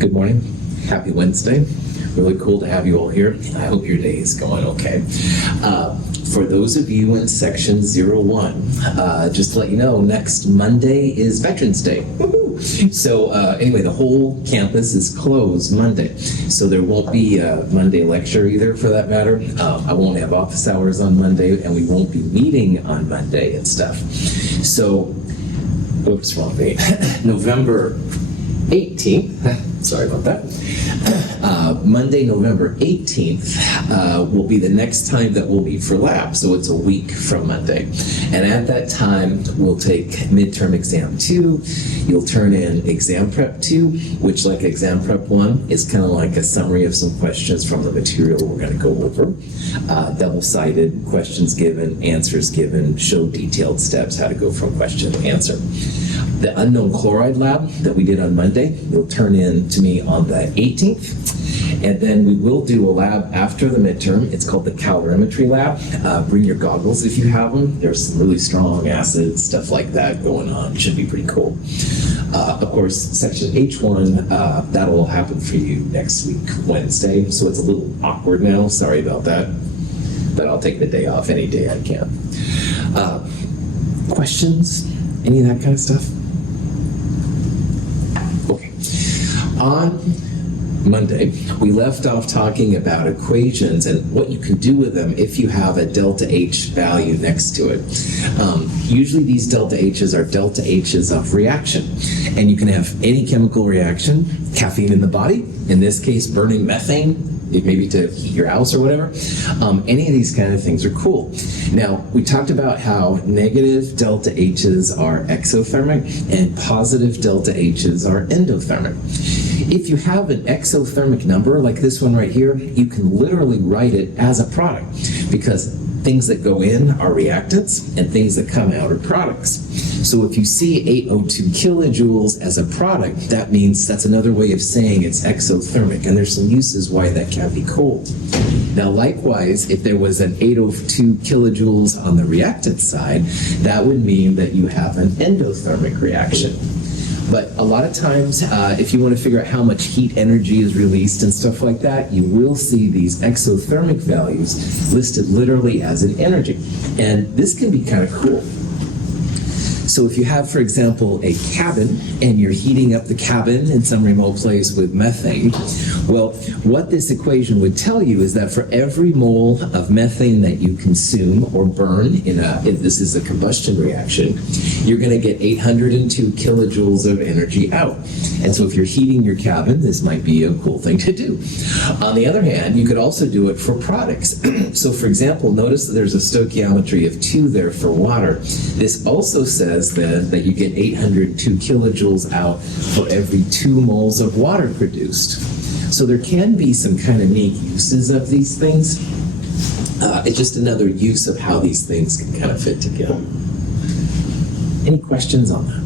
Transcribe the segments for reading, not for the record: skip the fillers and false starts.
Good morning. Happy Wednesday. Really cool to have you all here. I hope your day is going okay. For those of you in section 01, just to let you know, next Monday is Veterans Day. So anyway, the whole campus is closed Monday. So there won't be a Monday lecture either, for that matter. I won't have office hours on Monday, and we won't be meeting on Monday and stuff. So, oops, wrong date. November 18th, sorry about that. Monday, November 18th will be the next time that we'll meet for lab, so it's a week from Monday. And at that time, we'll take midterm exam 2, you'll turn in exam prep 2, which, like exam prep 1, is kind of like a summary of some questions from the material we're going to go over. Double-sided, questions given, answers given, show detailed steps how to go from question to answer. The unknown chloride lab that we did on Monday, you'll turn in to me on the 18th. And then we will do a lab after the midterm. It's called the calorimetry lab. Bring your goggles if you have them. There's some really strong acids, stuff like that going on. Should be pretty cool. Of course, section H1, that'll happen for you next week, Wednesday. So it's a little awkward now. Sorry about that. But I'll take the day off any day I can. Questions? Any of that kind of stuff? Okay. On Monday, we left off talking about equations and what you can do with them if you have a delta H value next to it. Usually these delta H's are delta H's of reaction. And you can have any chemical reaction, caffeine in the body, in this case burning methane, maybe to heat your house or whatever. Any of these kind of things are cool. Now, we talked about how negative delta H's are exothermic and positive delta H's are endothermic. If you have an exothermic number like this one right here, you can literally write it as a product because things that go in are reactants and things that come out are products. So if you see 802 kilojoules as a product, that means that's another way of saying it's exothermic, and there's some uses why that can be cold. Now likewise, if there was an 802 kilojoules on the reactant side, that would mean that you have an endothermic reaction. But a lot of times, if you want to figure out how much heat energy is released and stuff like that, you will see these exothermic values listed literally as an energy. And this can be kind of cool. So if you have, for example, a cabin and you're heating up the cabin in some remote place with methane, well, what this equation would tell you is that for every mole of methane that you consume or burn if this is a combustion reaction, you're going to get 802 kilojoules of energy out. And so if you're heating your cabin, this might be a cool thing to do. On the other hand, you could also do it for products. So for example, notice that there's a stoichiometry of 2 there for water. This also says then that you get 802 kilojoules out for every 2 moles of water produced. So there can be some kind of neat uses of these things. It's just another use of how these things can kind of fit together. Any questions on that?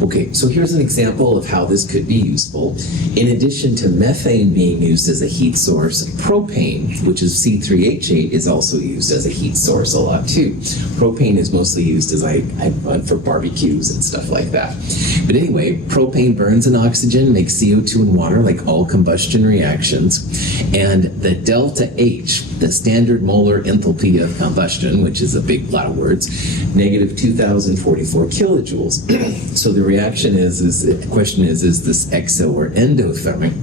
Okay, so here's an example of how this could be useful. In addition to methane being used as a heat source, propane, which is C3H8, is also used as a heat source a lot too. Propane is mostly used as for barbecues and stuff like that. But anyway, propane burns in oxygen, makes CO2 and water like all combustion reactions. And the delta H, the standard molar enthalpy of combustion, which is a big lot of words, negative 2,044 kilojoules. So the reaction the question is this exo or endothermic?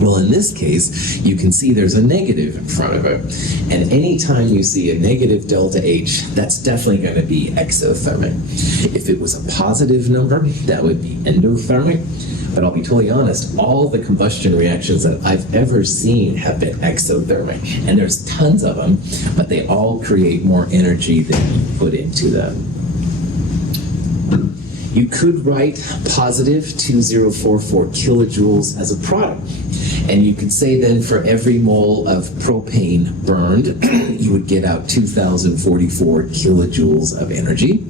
Well, in this case, you can see there's a negative in front of it. And anytime you see a negative delta H, that's definitely going to be exothermic. If it was a positive number, that would be endothermic. But I'll be totally honest, all the combustion reactions that I've ever seen have been exothermic. And there's tons of them, but they all create more energy than you put into them. You could write positive 2044 kilojoules as a product. And you could say then for every mole of propane burned, you would get out 2,044 kilojoules of energy.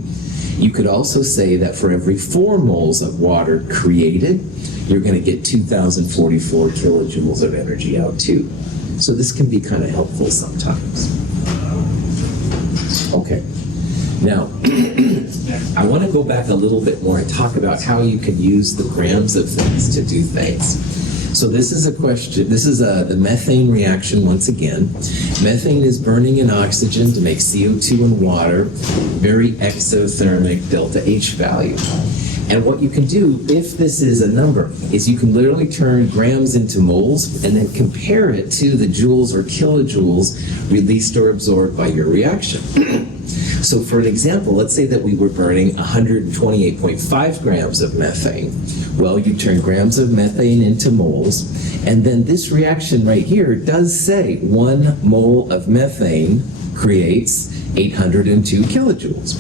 You could also say that for every 4 moles of water created, you're going to get 2,044 kilojoules of energy out too. So this can be kind of helpful sometimes. Okay. Now, I want to go back a little bit more and talk about how you can use the grams of things to do things. So this is a question, this is the methane reaction once again. Methane is burning in oxygen to make CO2 and water, very exothermic delta H value. And what you can do, if this is a number, is you can literally turn grams into moles and then compare it to the joules or kilojoules released or absorbed by your reaction. So for an example, let's say that we were burning 128.5 grams of methane. Well, you turn grams of methane into moles, and then this reaction right here does say 1 mole of methane creates 802 kilojoules.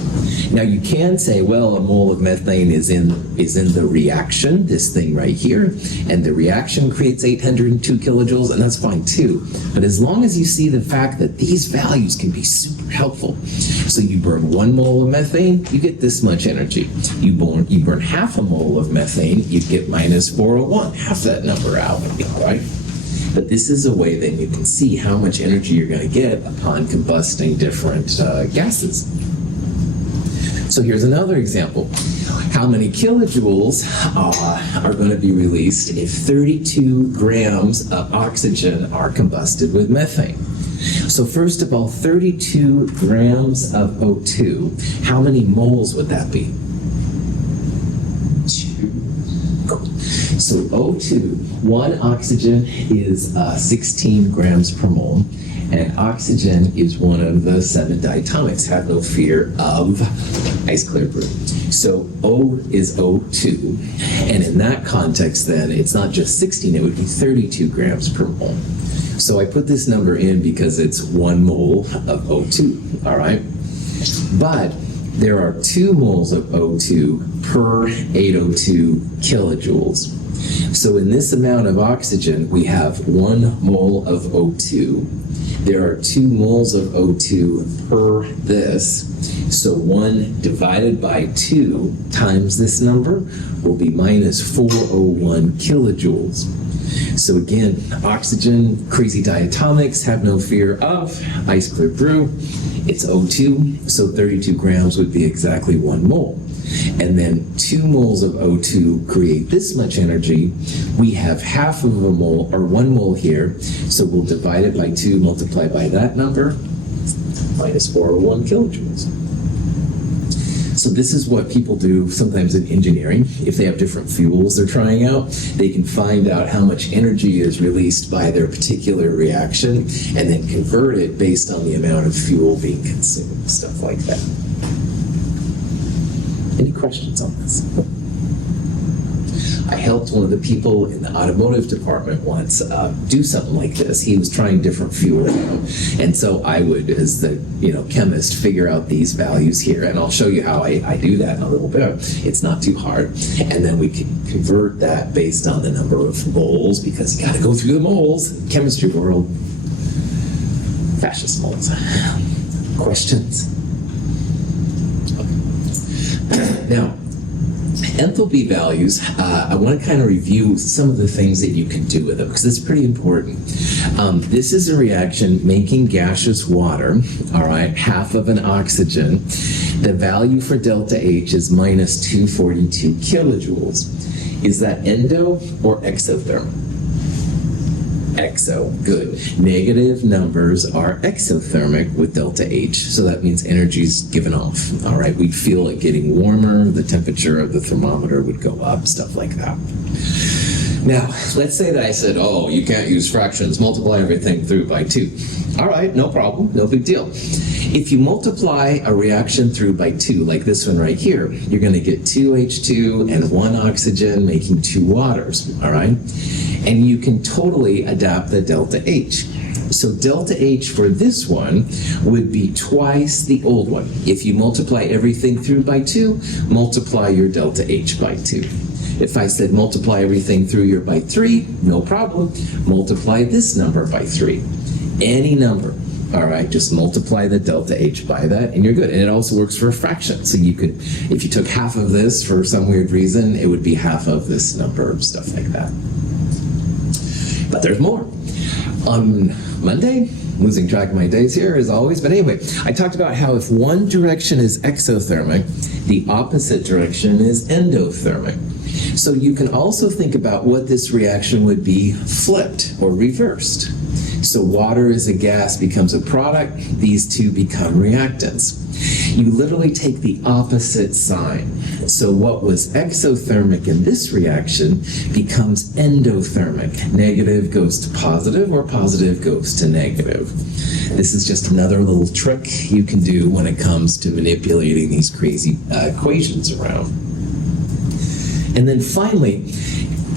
Now you can say, well, a mole of methane is in the reaction, this thing right here, and the reaction creates 802 kilojoules, and that's fine too. But as long as you see the fact that these values can be super helpful. So you burn 1 mole of methane, you get this much energy. You burn half a mole of methane, you get minus 401, half that number out, right? But this is a way that you can see how much energy you're going to get upon combusting different gases. So here's another example. How many kilojoules are going to be released if 32 grams of oxygen are combusted with methane? So first of all, 32 grams of O2, how many moles would that be? 2. So O2, 1 oxygen is 16 grams per mole, and oxygen is one of the 7 diatomics. Have no fear of ice clear brew. So O is O2, and in that context then, it's not just 16, it would be 32 grams per mole. So I put this number in because it's 1 mole of O2, all right? But there are 2 moles of O2 per 802 kilojoules. So in this amount of oxygen, we have 1 mole of O2. There are 2 moles of O2 per this. So 1 divided by 2 times this number will be minus 401 kilojoules. So again, oxygen, crazy diatomics, have no fear of ice clear brew. It's O2, so 32 grams would be exactly 1 mole. And then 2 moles of O2 create this much energy. We have half of a mole, or 1 mole here, so we'll divide it by 2, multiply by that number, minus 401 kilojoules. So this is what people do sometimes in engineering. If they have different fuels they're trying out, they can find out how much energy is released by their particular reaction and then convert it based on the amount of fuel being consumed, stuff like that. Any questions on this? I helped one of the people in the automotive department once do something like this. He was trying different fuel, and so I would, as the chemist, figure out these values here, and I'll show you how I do that in a little bit. It's not too hard, and then we can convert that based on the number of moles, because you got to go through the moles. Chemistry world, fascist moles. Questions? Okay. Now, enthalpy values, I want to kind of review some of the things that you can do with them, because it's pretty important. This is a reaction making gaseous water, all right, half of an oxygen. The value for delta H is minus 242 kilojoules. Is that endo or exothermic? Exo, good. Negative numbers are exothermic with delta H, so that means energy is given off. All right, we'd feel it getting warmer, the temperature of the thermometer would go up, stuff like that. Now, let's say that I said, oh, you can't use fractions, multiply everything through by 2. All right, no problem, no big deal. If you multiply a reaction through by 2, like this one right here, you're going to get 2H2 and 1 oxygen making 2 waters, all right? And you can totally adapt the delta H. So delta H for this one would be twice the old one. If you multiply everything through by 2, multiply your delta H by 2. If I said multiply everything through your by 3, no problem. Multiply this number by 3. Any number. All right, just multiply the delta H by that, and you're good. And it also works for a fraction. So you could, if you took half of this for some weird reason, it would be half of this number, stuff like that. But there's more. On Monday, losing track of my days here as always. But anyway, I talked about how if one direction is exothermic, the opposite direction is endothermic. So you can also think about what this reaction would be flipped or reversed. So water as a gas becomes a product, these two become reactants. You literally take the opposite sign. So what was exothermic in this reaction becomes endothermic. Negative goes to positive, or positive goes to negative. This is just another little trick you can do when it comes to manipulating these crazy equations around. And then finally,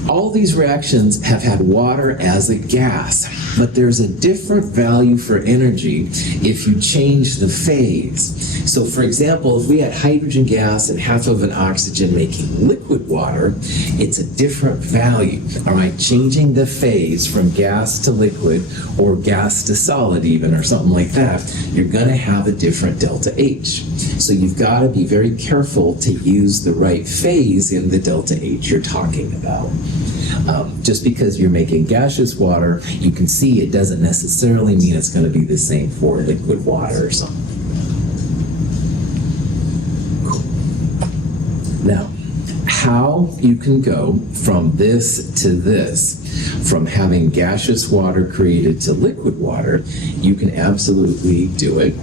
all these reactions have had water as a gas, but there's a different value for energy if you change the phase. So for example, if we had hydrogen gas and half of an oxygen making liquid water, it's a different value, all right? Changing the phase from gas to liquid or gas to solid even, or something like that, you're gonna have a different delta H. So you've gotta be very careful to use the right phase in the delta H you're talking about. Just because you're making gaseous water, you can see it doesn't necessarily mean it's going to be the same for liquid water or something. Cool. Now, how you can go from this to this, from having gaseous water created to liquid water, you can absolutely do it.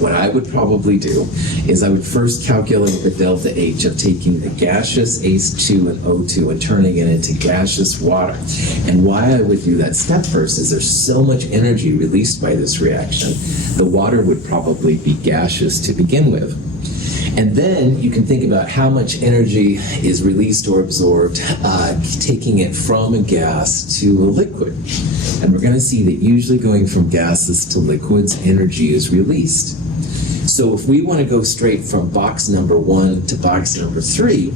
What I would probably do is I would first calculate the delta H of taking the gaseous H2 and O2 and turning it into gaseous water. And why I would do that step first is there's so much energy released by this reaction, the water would probably be gaseous to begin with. And then you can think about how much energy is released or absorbed, taking it from a gas to a liquid. And we're going to see that usually going from gases to liquids, energy is released. So if we want to go straight from box number 1 to box number 3,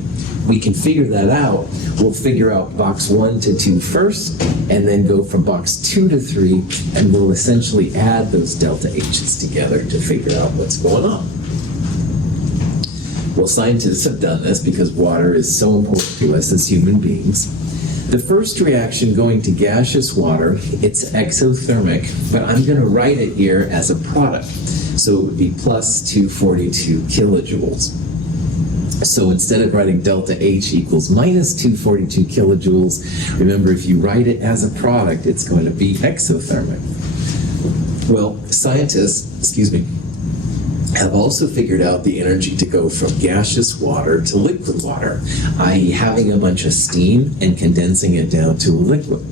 we can figure that out. We'll figure out box 1 to 2 first, and then go from box 2 to 3, and we'll essentially add those delta H's together to figure out what's going on. Well, scientists have done this because water is so important to us as human beings. The first reaction going to gaseous water, it's exothermic, but I'm going to write it here as a product. So it would be plus 242 kilojoules. So instead of writing delta H equals minus 242 kilojoules, remember if you write it as a product, it's going to be exothermic. Well, scientists, have also figured out the energy to go from gaseous water to liquid water, i.e. having a bunch of steam and condensing it down to a liquid.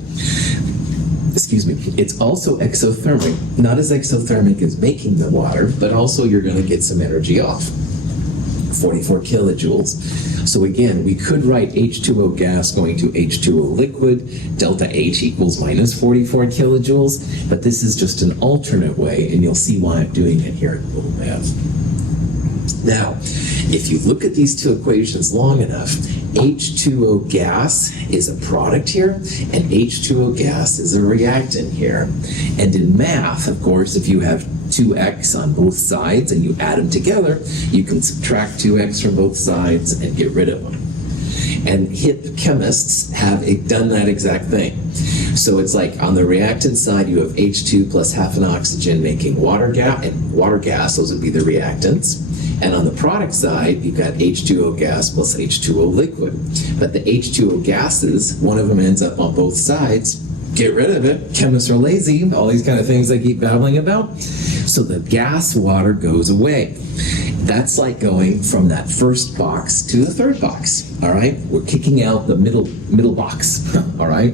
It's also exothermic, not as exothermic as making the water, but also you're going to get some energy off, 44 kilojoules. So again, we could write H2O gas going to H2O liquid, delta H equals minus 44 kilojoules, but this is just an alternate way, and you'll see why I'm doing it here in a little bit. Now, if you look at these two equations long enough, H2O gas is a product here, and H2O gas is a reactant here. And in math, of course, if you have 2x on both sides and you add them together, you can subtract 2x from both sides and get rid of them. And hip chemists have done that exact thing. So it's like on the reactant side, you have H2 plus half an oxygen making water gas, and water gas, those would be the reactants. And on the product side, you've got H2O gas plus H2O liquid. But the H2O gases, one of them ends up on both sides. Get rid of it. Chemists are lazy. All these kind of things I keep babbling about. So the gas water goes away. That's like going from that first box to the third box, all right? We're kicking out the middle box, all right?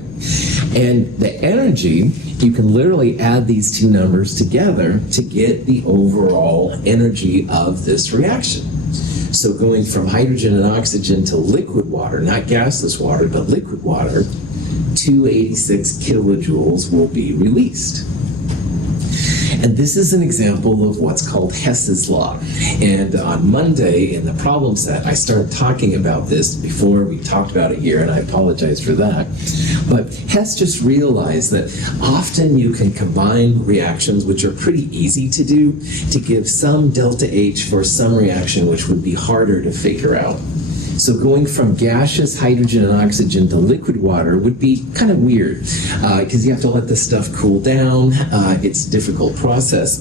And the energy, you can literally add these two numbers together to get the overall energy of this reaction. So going from hydrogen and oxygen to liquid water, not gasless water, but liquid water, 286 kilojoules will be released. And this is an example of what's called Hess's law. And on Monday in the problem set, I started talking about this before we talked about it here, and I apologize for that. But Hess just realized that often you can combine reactions which are pretty easy to do to give some delta H for some reaction which would be harder to figure out. So going from gaseous hydrogen and oxygen to liquid water would be kind of weird because you have to let the stuff cool down. It's a difficult process.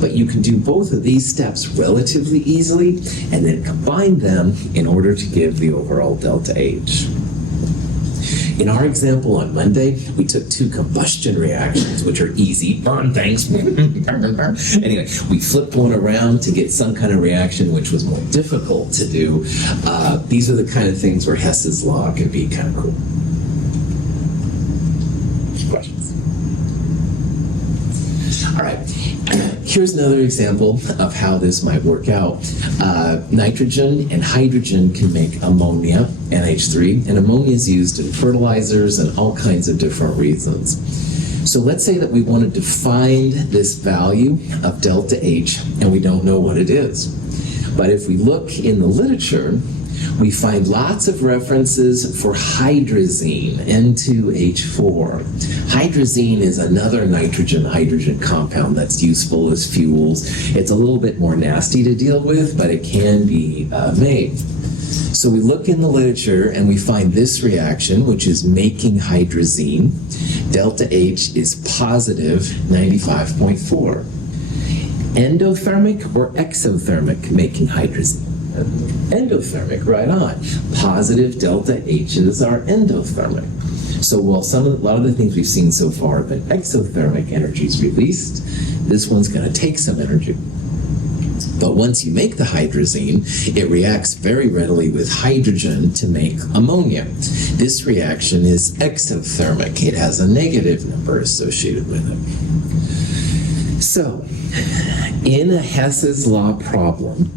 But you can do both of these steps relatively easily and then combine them in order to give the overall delta H. In our example on Monday, we took two combustion reactions, which are easy. Burn things. Anyway, we flipped one around to get some kind of reaction which was more difficult to do. These are the kind of things where Hess's law can be kind of cool. Questions? All right. Here's another example of how this might work out. Nitrogen and hydrogen can make ammonia, NH3, and ammonia is used in fertilizers and all kinds of different reasons. So let's say that we wanted to find this value of delta H and we don't know what it is. But if we look in the literature, we find lots of references for hydrazine, N2H4. Hydrazine is another nitrogen-hydrogen compound that's useful as fuels. It's a little bit more nasty to deal with, but it can be made. So we look in the literature and we find this reaction, which is making hydrazine. Delta H is positive 95.4. Endothermic or exothermic making hydrazine? Endothermic, right on. Positive delta H's are endothermic. So while a lot of the things we've seen so far have been exothermic, energy is released, this one's going to take some energy. But once you make the hydrazine, it reacts very readily with hydrogen to make ammonia. This reaction is exothermic. It has a negative number associated with it. So, in a Hess's law problem,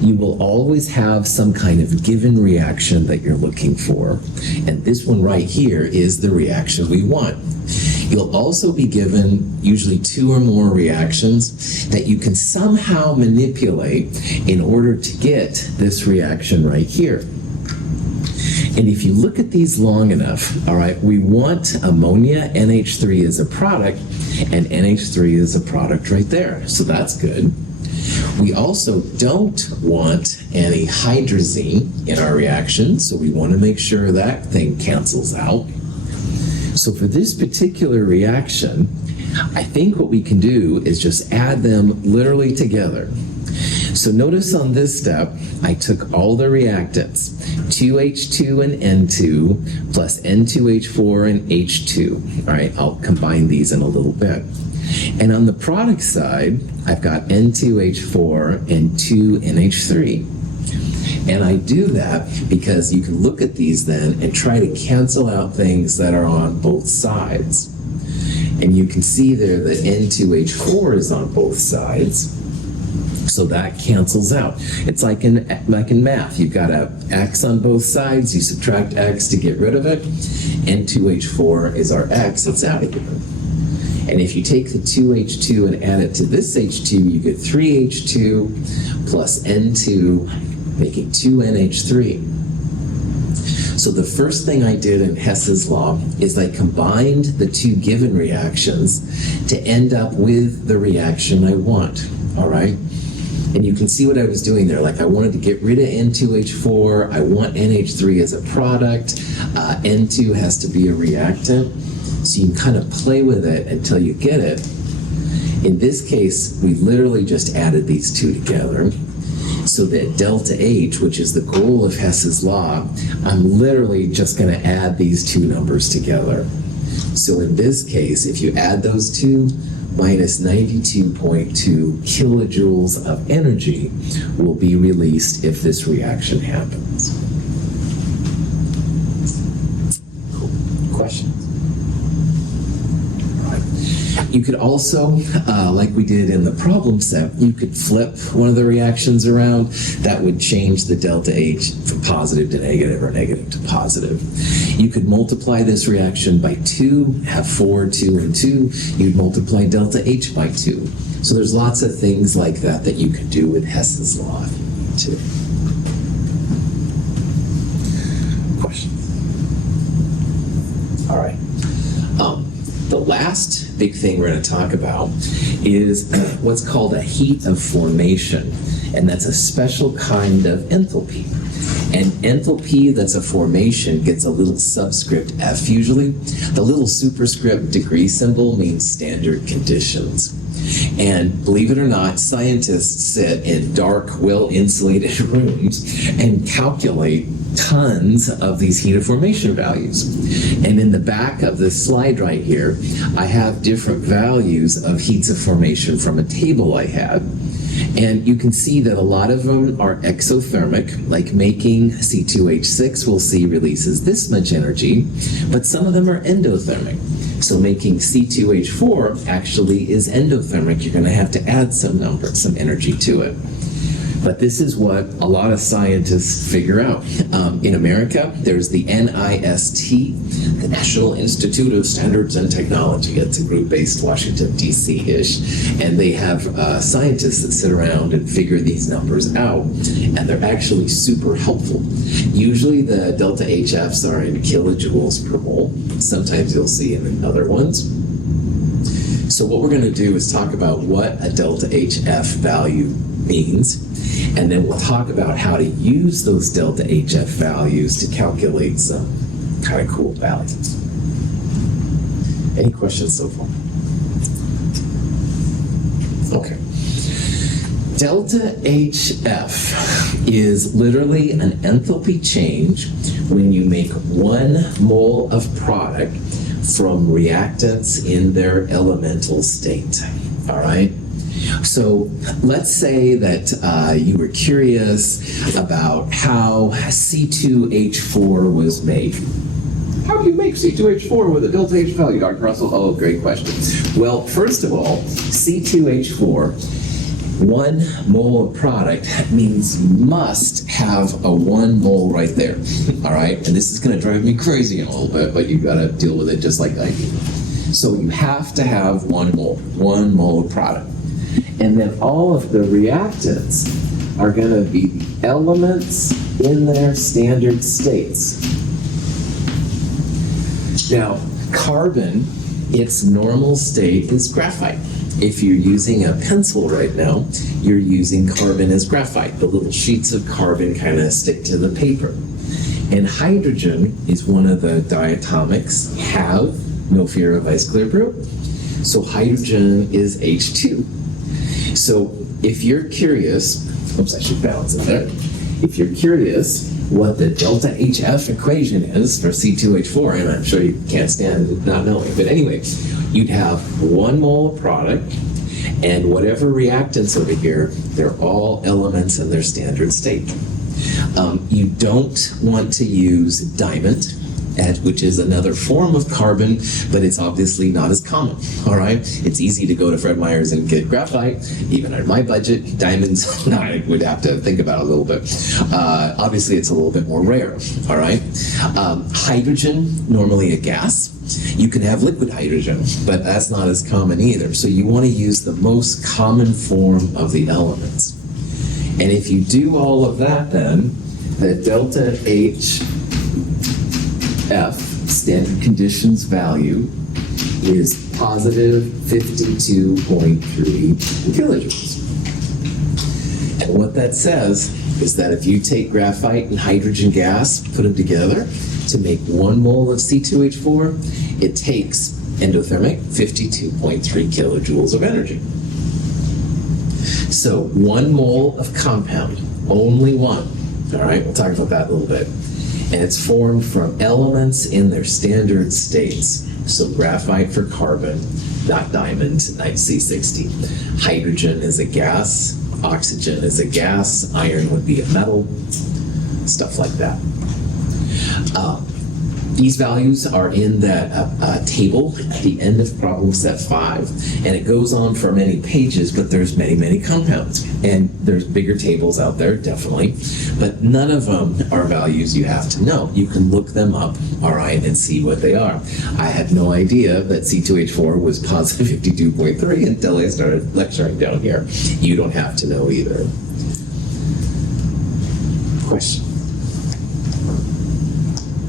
you will always have some kind of given reaction that you're looking for. And this one right here is the reaction we want. You'll also be given usually two or more reactions that you can somehow manipulate in order to get this reaction right here. And if you look at these long enough, all right, we want ammonia, NH3 as a product, and NH3 is a product right there. So that's good. We also don't want any hydrazine in our reaction, so we want to make sure that thing cancels out. So for this particular reaction, I think what we can do is just add them literally together. So notice on this step, I took all the reactants, 2H2 and N2 plus N2H4 and H2. All right, I'll combine these in a little bit. And on the product side, I've got N2H4 and 2NH3. And I do that because you can look at these then and try to cancel out things that are on both sides. And you can see there that N2H4 is on both sides. So that cancels out. It's like in math. You've got a x on both sides. You subtract x to get rid of it. N2H4 is our x. It's out of here. And if you take the 2H2 and add it to this H2, you get 3H2 plus N2, making 2NH3. So the first thing I did in Hess's law is I combined the two given reactions to end up with the reaction I want, all right? And you can see what I was doing there. Like I wanted to get rid of N2H4. I want NH3 as a product. N2 has to be a reactant. So you can kind of play with it until you get it. In this case, we literally just added these two together. So that delta H, which is the goal of Hess's law, I'm literally just going to add these two numbers together. So in this case, if you add those two, minus 92.2 kilojoules of energy will be released if this reaction happens. Cool. Questions? You could also, like we did in the problem set, you could flip one of the reactions around. That would change the delta H from positive to negative or negative to positive. You could multiply this reaction by 2, have 4, 2, and 2. You'd multiply delta H by 2. So there's lots of things like that that you could do with Hess's law if you need to. Questions? All right. The last big thing we're going to talk about is what's called a heat of formation, and that's a special kind of enthalpy. And enthalpy that's a formation gets a little subscript F usually. The little superscript degree symbol means standard conditions. And believe it or not, scientists sit in dark, well-insulated rooms and calculate tons of these heat of formation values. And in the back of this slide right here, I have different values of heats of formation from a table I had. And you can see that a lot of them are exothermic, like making C2H6, we'll see, releases this much energy, but some of them are endothermic. So making C2H4 actually is endothermic. You're going to have to add some energy to it. But this is what a lot of scientists figure out. In America, there's the NIST, the National Institute of Standards and Technology. It's a group based Washington, D.C.-ish. And they have scientists that sit around and figure these numbers out. And they're actually super helpful. Usually the delta HFs are in kilojoules per mole. Sometimes you'll see them in other ones. So what we're going to do is talk about what a delta HF value means, and then we'll talk about how to use those delta HF values to calculate some kind of cool values. Any questions so far? Okay. Delta HF is literally an enthalpy change when you make 1 mole of product from reactants in their elemental state. All right? So let's say that you were curious about how C2H4 was made. How do you make C2H4 with a delta H value, Dr. Russell? Oh, great question. Well, first of all, C2H4, 1 mole of product means you must have a 1 mole right there. All right? And this is going to drive me crazy in a little bit, but you've got to deal with it just like I do. So you have to have 1 mole of product. And then all of the reactants are going to be the elements in their standard states. Now, carbon, its normal state is graphite. If you're using a pencil right now, you're using carbon as graphite. The little sheets of carbon kind of stick to the paper. And hydrogen is one of the diatomics, have no fear of ice clear brew. So hydrogen is H2. So if you're curious, oops, I should balance it there. If you're curious what the delta HF equation is for C2H4, and I'm sure you can't stand not knowing, but anyway, you'd have 1 mole of product, and whatever reactants over here, they're all elements in their standard state. You don't want to use diamond, which is another form of carbon, but it's obviously not as common, all right? It's easy to go to Fred Meyer's and get graphite, even on my budget. Diamonds, I would have to think about it a little bit. Obviously, it's a little bit more rare, all right? Hydrogen, normally a gas. You can have liquid hydrogen, but that's not as common either. So you want to use the most common form of the elements. And if you do all of that, then the delta H F, standard conditions value, is positive 52.3 kilojoules. And what that says is that if you take graphite and hydrogen gas, put them together to make 1 mole of C2H4, it takes endothermic 52.3 kilojoules of energy. So 1 mole of compound, only 1. All right, we'll talk about that a little bit. And it's formed from elements in their standard states. So graphite for carbon, not diamond, C60. Hydrogen is a gas, oxygen is a gas, iron would be a metal, stuff like that. These values are in that table at the end of problem set 5, and it goes on for many pages, but there's many, many compounds. And there's bigger tables out there, definitely, but none of them are values you have to know. You can look them up, all right, and see what they are. I had no idea that C2H4 was positive 52.3 until I started lecturing down here. You don't have to know either. Question?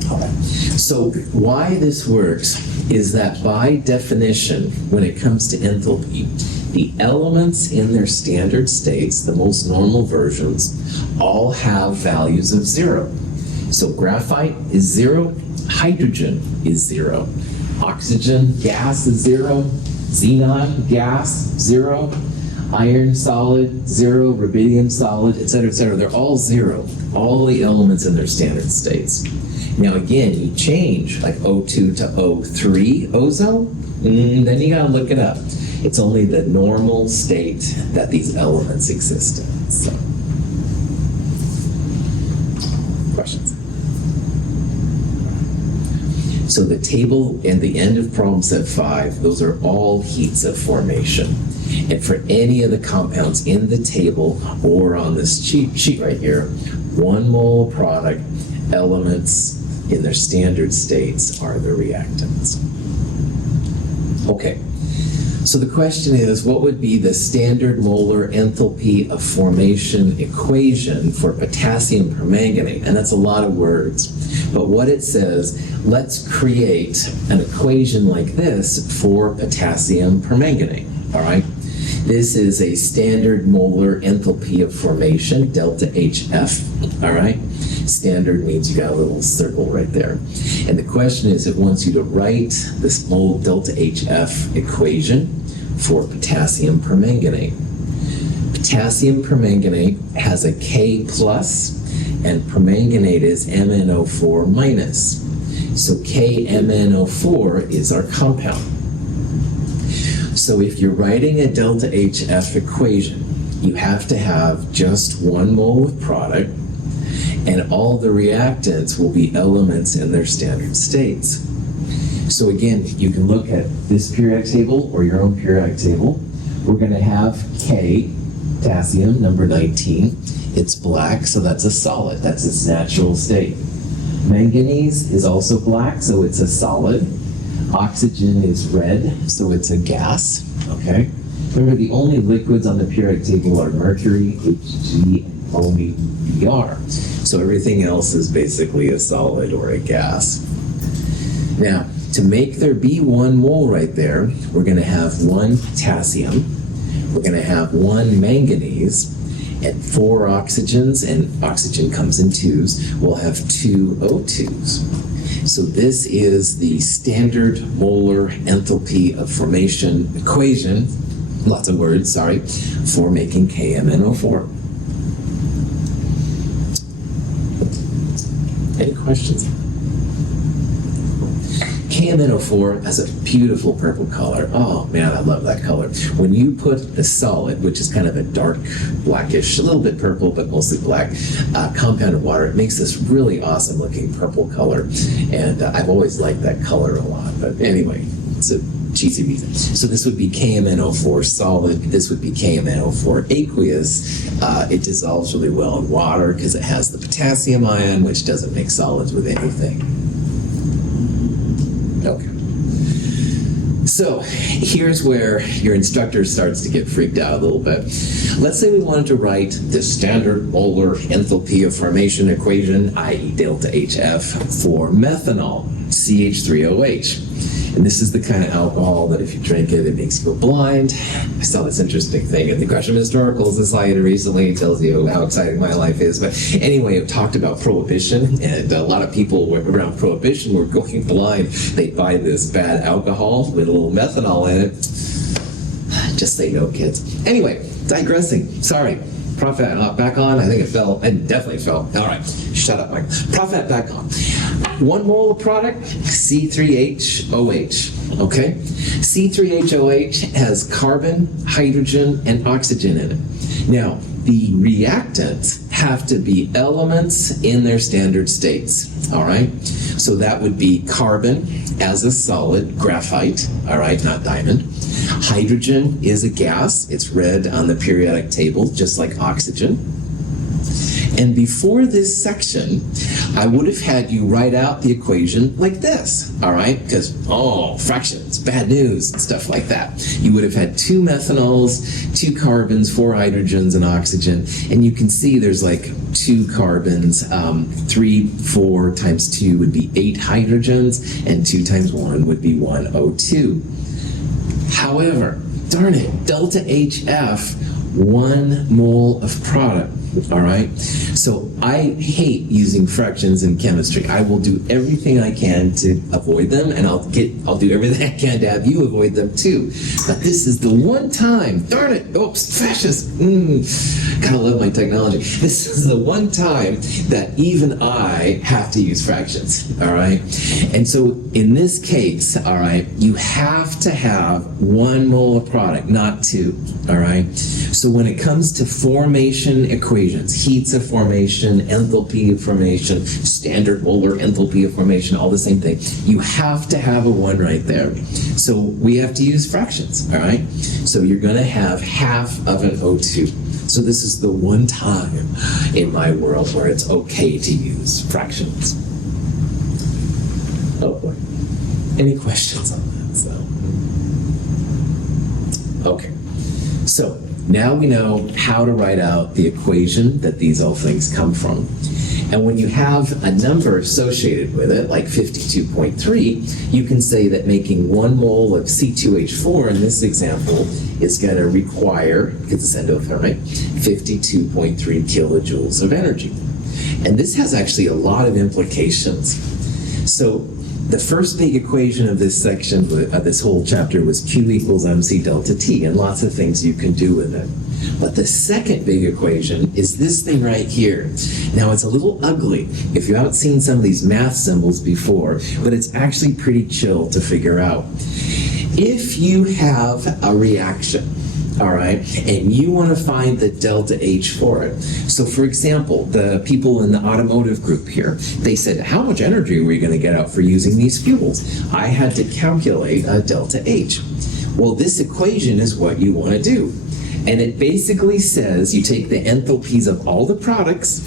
All right. So why this works is that by definition, when it comes to enthalpy, The elements in their standard states, the most normal versions, all have values of 0. So graphite is 0, hydrogen is 0, oxygen gas is 0, xenon gas 0, iron solid 0, rubidium solid, etc., etc. They're all 0, all the elements in their standard states. Now again, you change like O2 to O3 ozone, then you gotta look it up. It's only the normal state that these elements exist in. So, questions? So the table and the end of problem set 5, those are all heats of formation. And for any of the compounds in the table or on this sheet right here, 1 mole product, elements in their standard states are the reactants. Okay, so the question is, what would be the standard molar enthalpy of formation equation for potassium permanganate? And that's a lot of words. But what it says, let's create an equation like this for potassium permanganate, all right? This is a standard molar enthalpy of formation, deltaHF, all right? Standard means you got a little circle right there. And the question is, it wants you to write this mole deltaHF equation for potassium permanganate. Potassium permanganate has a K plus, and permanganate is MnO4 minus. So KMnO4 is our compound. So if you're writing a deltaHF equation, you have to have just 1 mole of product, and all the reactants will be elements in their standard states. So again, you can look at this periodic table or your own periodic table. We're going to have K, potassium, number 19. It's black, so that's a solid. That's its natural state. Manganese is also black, so it's a solid. Oxygen is red, so it's a gas, okay? Remember, the only liquids on the periodic table are mercury, Hg, and only Br. So everything else is basically a solid or a gas. Now, to make there be 1 mole right there, we're going to have 1 potassium, we're going to have 1 manganese, and 4 oxygens, and oxygen comes in 2s, we'll have 2 O2s. So this is the standard molar enthalpy of formation equation, lots of words, sorry, for making KMnO4. Any questions? KMnO4 has a beautiful purple color. Oh man, I love that color. When you put the solid, which is kind of a dark blackish, a little bit purple, but mostly black, compounded water, it makes this really awesome looking purple color. And I've always liked that color a lot. But anyway, it's a cheesy reason. So this would be KMnO4 solid. This would be KMnO4 aqueous. It dissolves really well in water because it has the potassium ion, which doesn't make solids with anything. Okay. So here's where your instructor starts to get freaked out a little bit. Let's say we wanted to write the standard molar enthalpy of formation equation, i.e. deltaHF, for methanol, CH3OH. And this is the kind of alcohol that if you drink it, it makes you go blind. I saw this interesting thing in the Question of Historicals this slide recently. It tells you how exciting my life is. But anyway, it talked about Prohibition, and a lot of people around Prohibition were going blind. They buy this bad alcohol with a little methanol in it. Just say no, kids. Anyway, digressing. Sorry. Prophet back on. I think it fell. It definitely fell. All right. Shut up, Mike. Prophet back on. 1 mole of product, C3H-OH. Okay? C3H-OH has carbon, hydrogen, and oxygen in it. Now, the reactants have to be elements in their standard states. All right? So that would be carbon as a solid, graphite. All right? Not diamond. Hydrogen is a gas. It's red on the periodic table, just like oxygen. And before this section, I would have had you write out the equation like this, all right? Because, fractions, bad news, and stuff like that. You would have had 2 methanols, 2 carbons, 4 hydrogens, and oxygen. And you can see there's like 2 carbons, 3, 4 times 2 would be 8 hydrogens, and 2 times 1 would be 1 O2. However, darn it, delta HF, 1 mole of product. All right, so I hate using fractions in chemistry. I will do everything I can to avoid them, and I'll do everything I can to have you avoid them too. But this is the one time, darn it, oops, fascist, gotta love my technology. This is the one time that even I have to use fractions, all right? And so in this case, all right, you have to have 1 mole of product, not 2, all right? So when it comes to formation equations, heats of formation, enthalpy of formation, standard molar enthalpy of formation, all the same thing, you have to have a 1 right there. So we have to use fractions, all right? So you're going to have half of an O2. So this is the one time in my world where it's okay to use fractions. Oh boy. Any questions on that? Okay. So now we know how to write out the equation that these all things come from. And when you have a number associated with it, like 52.3, you can say that making 1 mole of C2H4 in this example is going to require, because it's endothermic, 52.3 kilojoules of energy. And this has actually a lot of implications. So the first big equation of this section, of this whole chapter, was Q equals MC delta T, and lots of things you can do with it. But the second big equation is this thing right here. Now, it's a little ugly if you haven't seen some of these math symbols before, but it's actually pretty chill to figure out. If you have a reaction, all right, and you want to find the delta H for it. So for example, the people in the automotive group here, they said, how much energy are we going to get out for using these fuels? I had to calculate a delta H. Well, this equation is what you want to do. And it basically says you take the enthalpies of all the products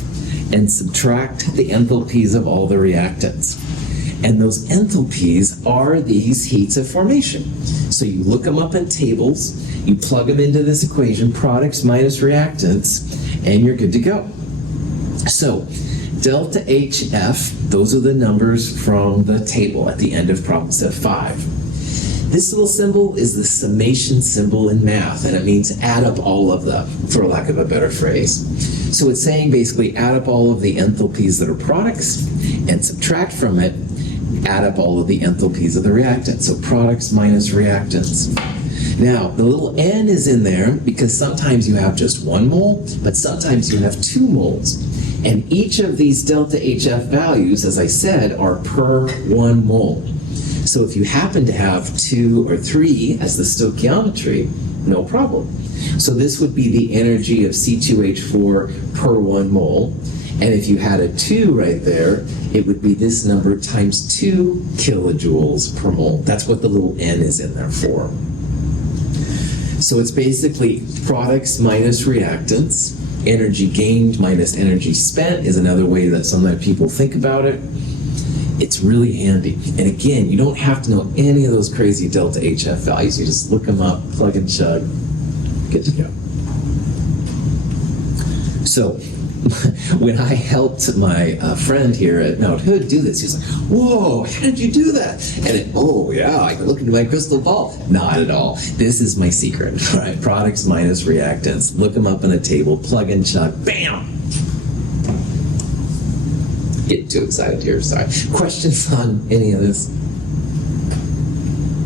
and subtract the enthalpies of all the reactants. And those enthalpies are these heats of formation. So you look them up in tables, you plug them into this equation, products minus reactants, and you're good to go. So delta HF, those are the numbers from the table at the end of problem set 5. This little symbol is the summation symbol in math, and it means add up all of them, for lack of a better phrase. So it's saying basically add up all of the enthalpies that are products and subtract from it, add up all of the enthalpies of the reactants. So products minus reactants. Now, the little n is in there because sometimes you have just 1 mole, but sometimes you have 2 moles. And each of these delta HF values, as I said, are per 1 mole. So if you happen to have 2 or 3 as the stoichiometry, no problem. So this would be the energy of C2H4 per 1 mole. And if you had a 2 right there, it would be this number times 2 kilojoules per mole. That's what the little n is in there for. So it's basically products minus reactants. Energy gained minus energy spent is another way that sometimes people think about it. It's really handy. And again, you don't have to know any of those crazy delta HF values. You just look them up, plug and chug, good to go. So when I helped my friend here at Mount Hood do this, he was like, whoa, how did you do that? And oh yeah, I can look into my crystal ball. Not at all. This is my secret, all right? Products minus reactants. Look them up on a table, plug and chug, bam! Getting too excited here, sorry. Questions on any of this?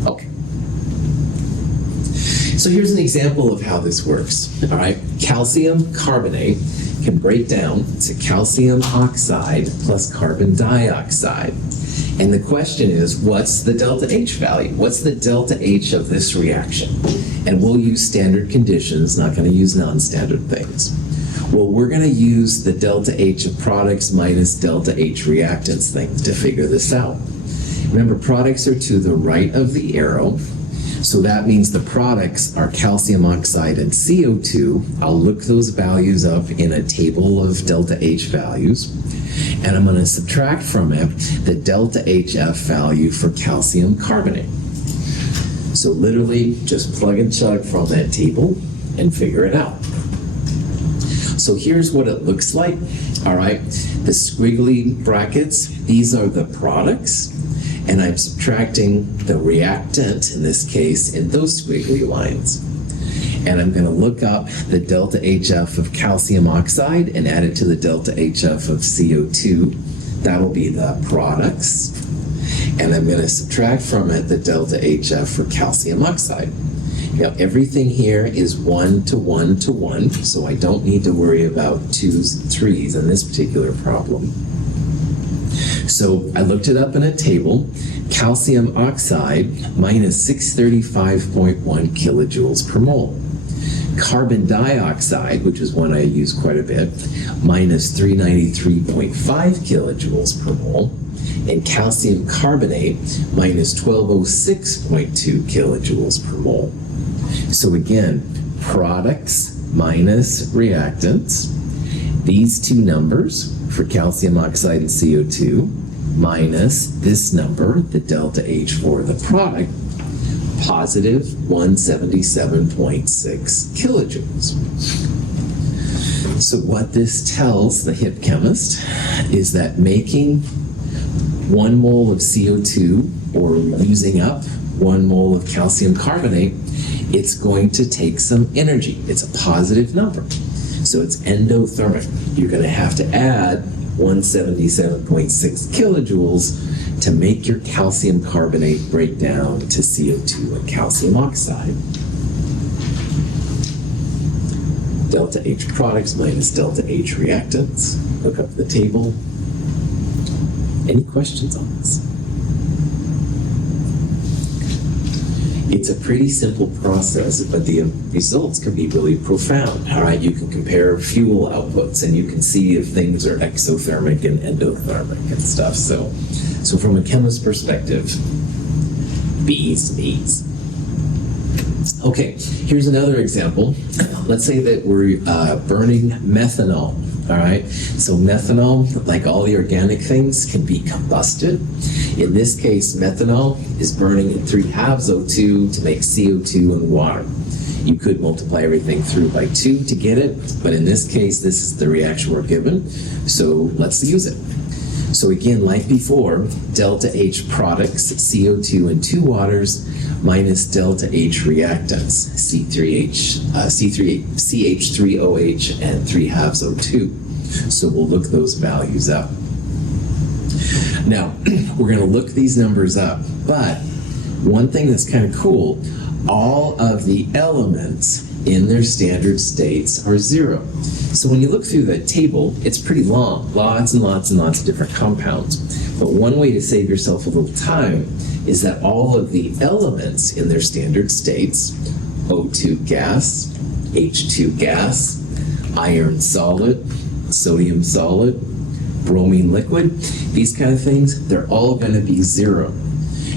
Okay. So here's an example of how this works, all right? Calcium carbonate can break down to calcium oxide plus carbon dioxide. And the question is, what's the delta H value? What's the delta H of this reaction? And we'll use standard conditions, not going to use non-standard things. Well, we're going to use the delta H of products minus delta H reactants thing to figure this out. Remember, products are to the right of the arrow. So that means the products are calcium oxide and CO2. I'll look those values up in a table of delta H values. And I'm going to subtract from it the delta HF value for calcium carbonate. So literally just plug and chug from that table and figure it out. So here's what it looks like. All right, the squiggly brackets, these are the products. and I'm subtracting the reactant, in this case, in those squiggly lines. And I'm going to look up the delta HF of calcium oxide and add it to the delta HF of CO2. That'll be the products. And I'm going to subtract from it the delta HF for calcium oxide. Now, everything here is 1 to 1 to 1, so I don't need to worry about 2s and 3s in this particular problem. So I looked it up in a table. Calcium oxide minus 635.1 kilojoules per mole. Carbon dioxide, which is one I use quite a bit, minus 393.5 kilojoules per mole. And calcium carbonate minus 1206.2 kilojoules per mole. So again, products minus reactants. These two numbers for calcium oxide and CO2 minus this number, the delta H for the product, positive 177.6 kilojoules. So what this tells the hip chemist is that making 1 mole of CO2 or using up 1 mole of calcium carbonate, it's going to take some energy. It's a positive number. So it's endothermic. You're going to have to add 177.6 kilojoules to make your calcium carbonate break down to CO2 and calcium oxide. Delta H products minus delta H reactants. Look up the table. Any questions on this? It's a pretty simple process, but the results can be really profound. All right, you can compare fuel outputs, and you can see if things are exothermic and endothermic and stuff. So from a chemist's perspective, B's to B's. Okay, here's another example. Let's say that we're burning methanol. All right, so methanol, like all the organic things, can be combusted. In this case, methanol is burning in 3/2 O2 to make CO2 and water. You could multiply everything through by 2 to get it, but in this case, this is the reaction we're given, so let's use it. So again, like before, delta H products, CO2 and 2 waters, minus delta H reactants, CH3OH and 3/2 O2. So we'll look those values up. Now, we're going to look these numbers up, but one thing that's kind of cool, all of the elements in their standard states are 0. So when you look through the table, it's pretty long, lots and lots and lots of different compounds. But one way to save yourself a little time is that all of the elements in their standard states, O2 gas, H2 gas, iron solid, sodium solid, bromine liquid, these kind of things, they're all going to be 0.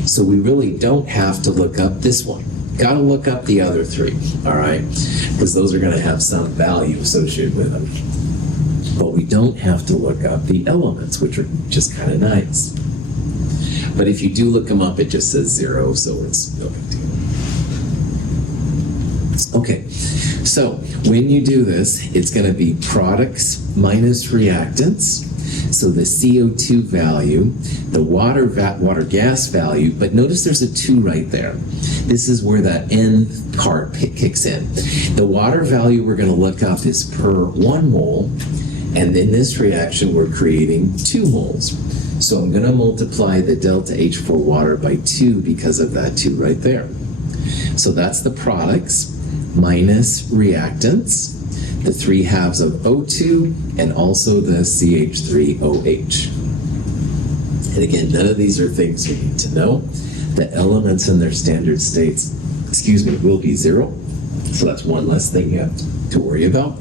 So we really don't have to look up this one. Got to look up the other 3, all right? Because those are going to have some value associated with them. But we don't have to look up the elements, which are just kind of nice. But if you do look them up, it just says 0, so it's no big deal. Okay, so when you do this, it's going to be products minus reactants. So the CO2 value, the water gas value, but notice there's a 2 right there. This is where that N part kicks in. The water value we're going to look up is per 1 mole, and in this reaction we're creating 2 moles. So I'm going to multiply the delta H for water by 2 because of that 2 right there. So that's the products minus reactants, the 3/2 of O2, and also the CH3OH. And again, none of these are things you need to know. The elements in their standard states, will be 0. So that's one less thing you have to worry about.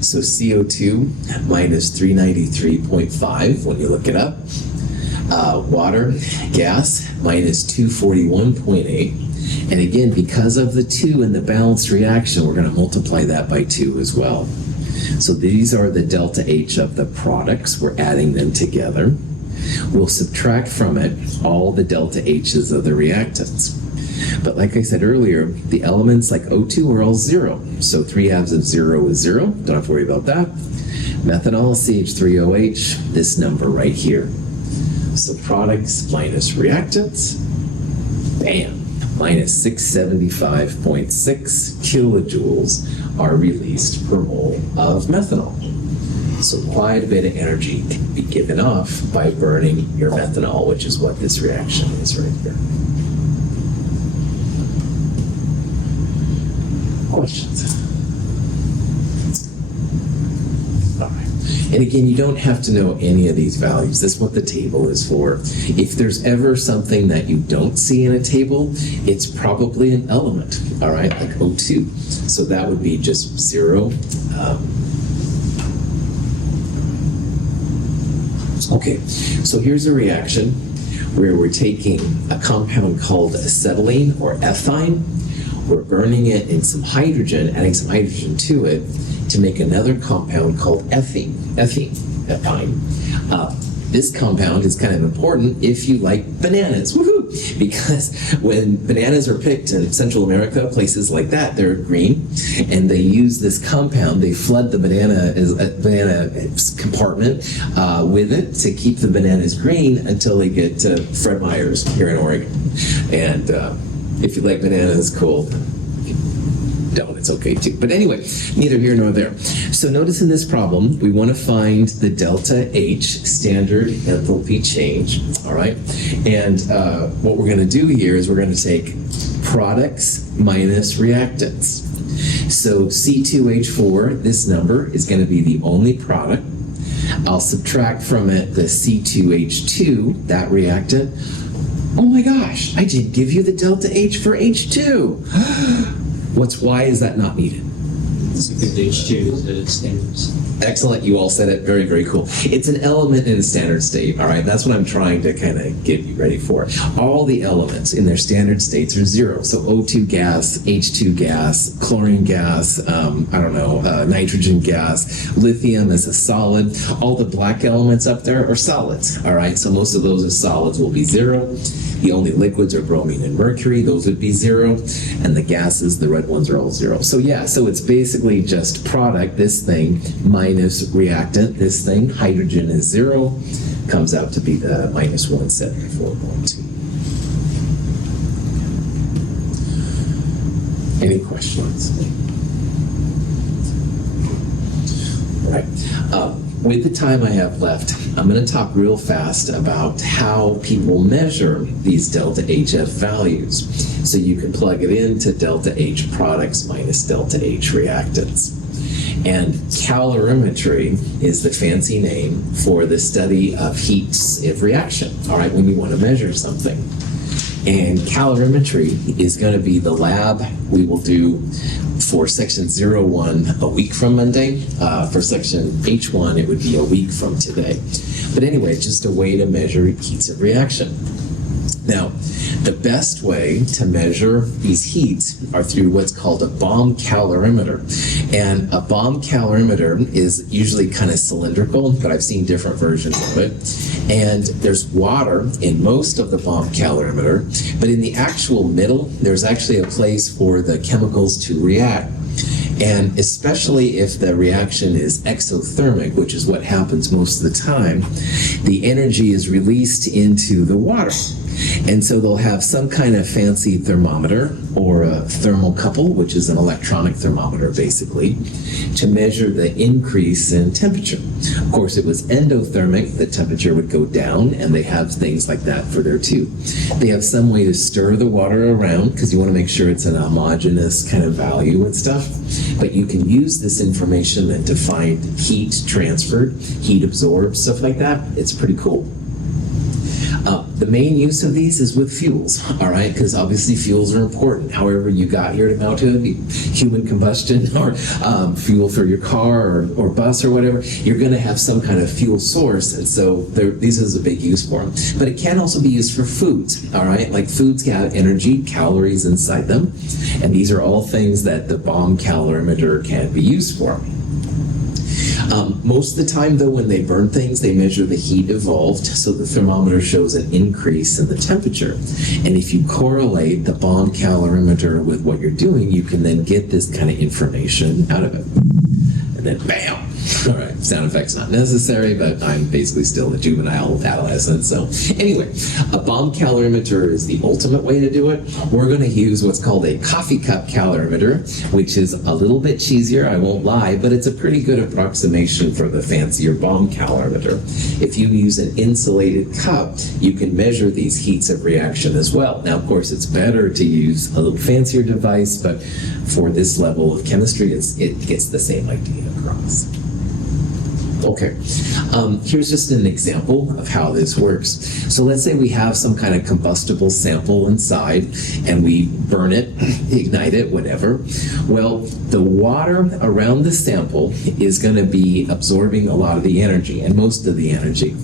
So CO2 minus 393.5 when you look it up. Water, gas, minus 241.8. And again, because of the 2 in the balanced reaction, we're going to multiply that by 2 as well. So these are the delta H of the products. We're adding them together. We'll subtract from it all the delta H's of the reactants. But like I said earlier, the elements like O2 are all 0. So 3/2 of 0 is 0. Don't have to worry about that. Methanol, CH3OH, this number right here. So products minus reactants, bam, minus 675.6 kilojoules are released per mole of methanol. So quite a bit of energy can be given off by burning your methanol, which is what this reaction is right here. Questions? All right. And again, you don't have to know any of these values. That's what the table is for. If there's ever something that you don't see in a table, it's probably an element, all right, like O2. So that would be just 0. Okay, so here's a reaction where we're taking a compound called acetylene or ethine. We're burning it in some hydrogen, adding some hydrogen to it to make another compound called ethene. This compound is kind of important if you like bananas, woohoo! Because when bananas are picked in Central America, places like that, they're green, and they use this compound. They flood the banana compartment with it to keep the bananas green until they get to Fred Meyer's here in Oregon. And if you like bananas, cool. Don't, it's okay too. But anyway, neither here nor there. So notice in this problem, we want to find the delta H, standard enthalpy change, all right? And what we're going to do here is we're going to take products minus reactants. So C2H4, this number is going to be the only product. I'll subtract from it the C2H2, that reactant. Oh my gosh, I did give you the delta H for H2. Why is that not needed? It's a good H2 is the standards. Excellent, you all said it. Very, very cool. It's an element in a standard state, all right? That's what I'm trying to kind of get you ready for. All the elements in their standard states are 0. So O2 gas, H2 gas, chlorine gas, nitrogen gas, lithium is a solid. All the black elements up there are solids, all right? So most of those are solids will be 0. The only liquids are bromine and mercury. Those would be 0. And the gases, the red ones, are all 0. So yeah, so it's basically just product, this thing, minus reactant, this thing. Hydrogen is 0. Comes out to be the minus 174.2. Any questions? All right. With the time I have left, I'm going to talk real fast about how people measure these delta HF values. So you can plug it into delta H products minus delta H reactants. And calorimetry is the fancy name for the study of heats of reaction, all right, when you want to measure something. And calorimetry is going to be the lab we will do for section 01 a week from Monday. For section H1, it would be a week from today. But anyway, just a way to measure heats of reaction. Now, the best way to measure these heats are through what's called a bomb calorimeter. And a bomb calorimeter is usually kind of cylindrical, but I've seen different versions of it. And there's water in most of the bomb calorimeter, but in the actual middle, there's actually a place for the chemicals to react. And especially if the reaction is exothermic, which is what happens most of the time, the energy is released into the water. And so they'll have some kind of fancy thermometer or a thermocouple, which is an electronic thermometer basically, to measure the increase in temperature. Of course, it was endothermic, the temperature would go down, and they have things like that for there too. They have some way to stir the water around because you want to make sure it's an homogeneous kind of value and stuff. But you can use this information then to find heat transferred, heat absorbed, stuff like that. It's pretty cool. The main use of these is with fuels, all right, because obviously fuels are important. However you got here to Mountaineer, human combustion or fuel for your car or bus or whatever, you're going to have some kind of fuel source, and so these is a big use for them. But it can also be used for foods, all right, like foods have energy, calories inside them, and these are all things that the bomb calorimeter can be used for. Most of the time, though, when they burn things, they measure the heat evolved, so the thermometer shows an increase in the temperature. And if you correlate the bomb calorimeter with what you're doing, you can then get this kind of information out of it. And then, bam! All right. sound effect's not necessary, but I'm basically still a juvenile adolescent. So anyway, a bomb calorimeter is the ultimate way to do it. We're going to use what's called a coffee cup calorimeter, which is a little bit cheesier, I won't lie, but it's a pretty good approximation for the fancier bomb calorimeter. If you use an insulated cup, you can measure these heats of reaction as well. Now, of course, it's better to use a little fancier device, but for this level of chemistry, it gets the same idea across. Okay, here's just an example of how this works. So let's say we have some kind of combustible sample inside and we burn it, ignite it, whatever. Well, the water around the sample is going to be absorbing a lot of the energy and most of the energy.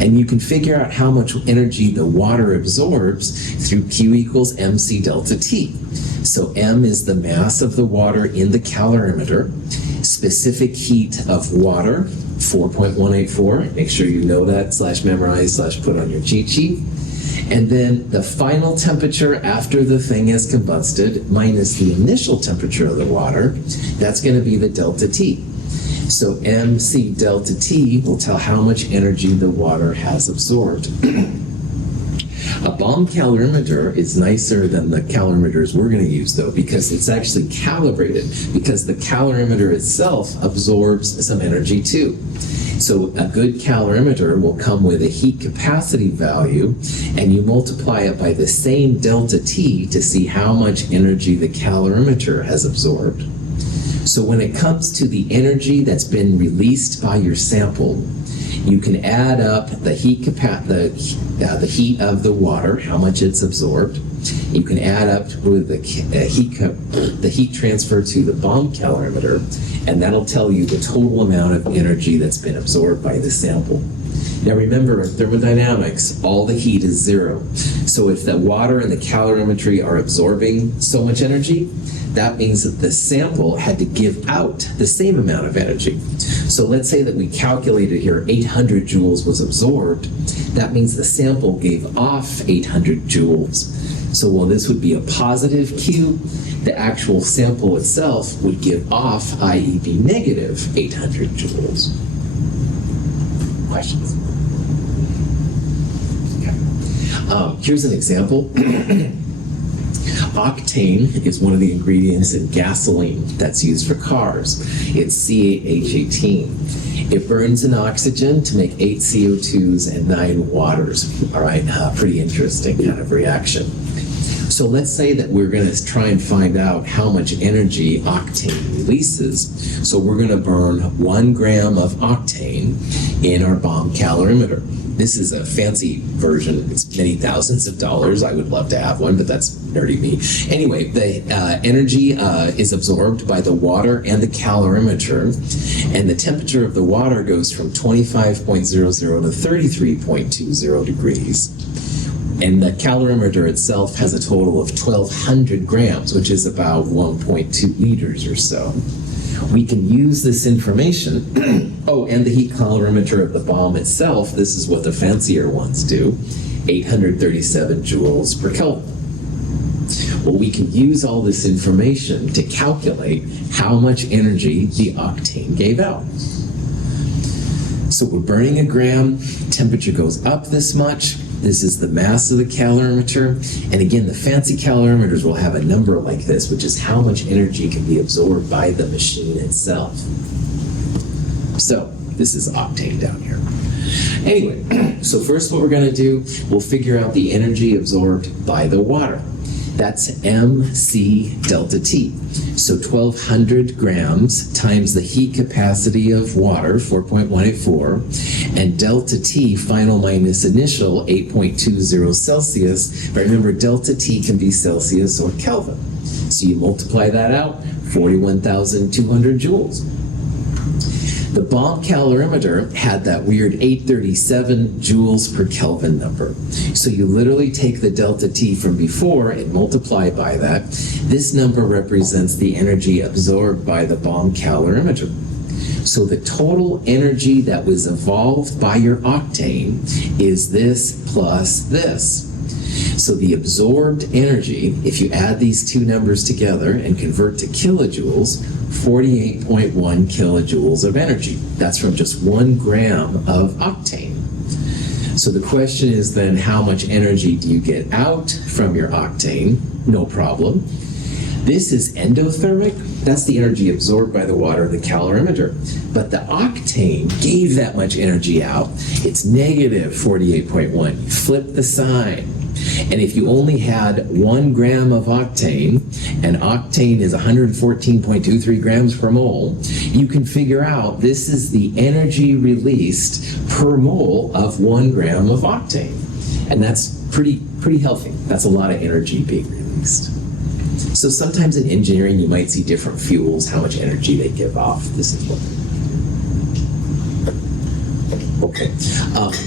And you can figure out how much energy the water absorbs through Q equals mc delta T. So M is the mass of the water in the calorimeter, specific heat of water, 4.184. Make sure you know that, /memorize, /put on your cheat sheet. And then the final temperature after the thing has combusted minus the initial temperature of the water, that's going to be the delta T. So mc delta T will tell how much energy the water has absorbed. A bomb calorimeter is nicer than the calorimeters we're going to use, though, because it's actually calibrated, because the calorimeter itself absorbs some energy too. So a good calorimeter will come with a heat capacity value, and you multiply it by the same delta T to see how much energy the calorimeter has absorbed. So when it comes to the energy that's been released by your sample, you can add up the heat the heat of the water, how much it's absorbed. You can add up with the heat transfer to the bomb calorimeter, and that'll tell you the total amount of energy that's been absorbed by the sample. Now remember, in thermodynamics, all the heat is zero. So if the water and the calorimetry are absorbing so much energy, that means that the sample had to give out the same amount of energy. So let's say that we calculated here 800 joules was absorbed. That means the sample gave off 800 joules. So while this would be a positive Q, the actual sample itself would give off, i.e. be negative 800 joules. Questions? Okay. Here's an example. Octane is one of the ingredients in gasoline that's used for cars. It's C8H18. It burns in oxygen to make 8 CO2s and 9 waters. All right, pretty interesting kind of reaction. So let's say that we're going to try and find out how much energy octane releases. So we're going to burn 1 gram of octane in our bomb calorimeter. This is a fancy version. It's many thousands of dollars. I would love to have one, but that's nerdy me. Anyway, the energy is absorbed by the water and the calorimeter, and the temperature of the water goes from 25.00 to 33.20 degrees. And the calorimeter itself has a total of 1,200 grams, which is about 1.2 liters or so. We can use this information. Oh, and the heat calorimeter of the bomb itself, this is what the fancier ones do, 837 joules per Kelvin. Well, we can use all this information to calculate how much energy the octane gave out. So we're burning a gram, temperature goes up this much. This is the mass of the calorimeter. And again, the fancy calorimeters will have a number like this, which is how much energy can be absorbed by the machine itself. So this is octane down here. Anyway, so first what we're going to do, we'll figure out the energy absorbed by the water. That's mc delta T. So 1,200 grams times the heat capacity of water, 4.184, and delta T, final minus initial, 8.20 Celsius. But remember, delta T can be Celsius or Kelvin. So you multiply that out, 41,200 joules. The bomb calorimeter had that weird 837 joules per Kelvin number. So you literally take the delta T from before and multiply by that. This number represents the energy absorbed by the bomb calorimeter. So the total energy that was evolved by your octane is this plus this. So the absorbed energy, if you add these two numbers together and convert to kilojoules, 48.1 kilojoules of energy. That's from just 1 gram of octane. So the question is then, how much energy do you get out from your octane? No problem. This is endothermic. That's the energy absorbed by the water, the calorimeter. But the octane gave that much energy out. It's negative 48.1. Flip the sign. And if you only had 1 gram of octane, and octane is 114.23 grams per mole, you can figure out this is the energy released per mole of 1 gram of octane. And that's pretty healthy. That's a lot of energy being released. So sometimes in engineering, you might see different fuels, how much energy they give off. This is what. Okay.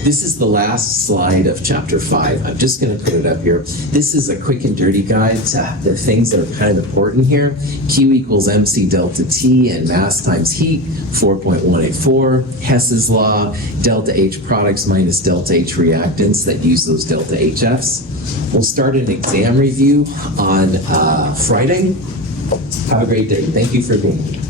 This is the last slide of chapter 5. I'm just going to put it up here. This is a quick and dirty guide to the things that are kind of important here. Q equals MC delta T and mass times heat, 4.184. Hess's law, delta H products minus delta H reactants that use those delta HFs. We'll start an exam review on Friday. Have a great day. Thank you for being here.